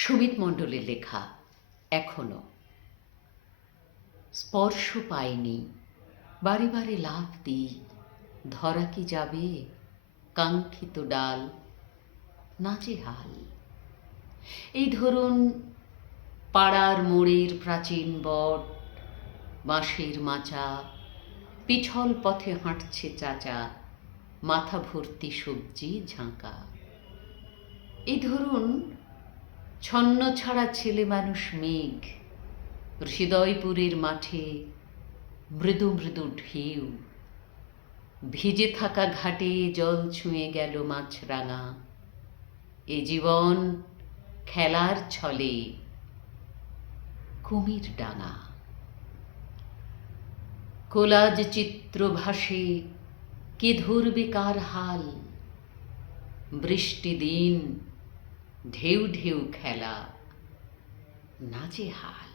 সুমিত মণ্ডলের লেখা এখনো। স্পর্শ পাইনি, বারে বারে লাফ দিই, ধরা কি যাবে কাঙ্ক্ষিত ডাল, নাজেহাল। এই ধরুন পাড়ার মোড়ের প্রাচীন বট, বাঁশের মাচা, পিছল পথে হাঁটছে চাচা, মাথা ভর্তি সবজি ঝাঁকা। এই ধরুন ছন্ন ছাড়া ছেলে মানুষ মেঘ, হৃদয়পুরের মাঠে মৃদু মৃদু ঢেউ, ভিজে থাকা ঘাটে জল ছুঁয়ে গেল মাছরাঙা। এ জীবন খেলার ছলে কুমির ডাঙা। কোলাজ চিত্র ভাসে, কে ধরবে কার হাল, বৃষ্টি দিন, ঢেউ ঢেউ খেলা, নাজেহাল।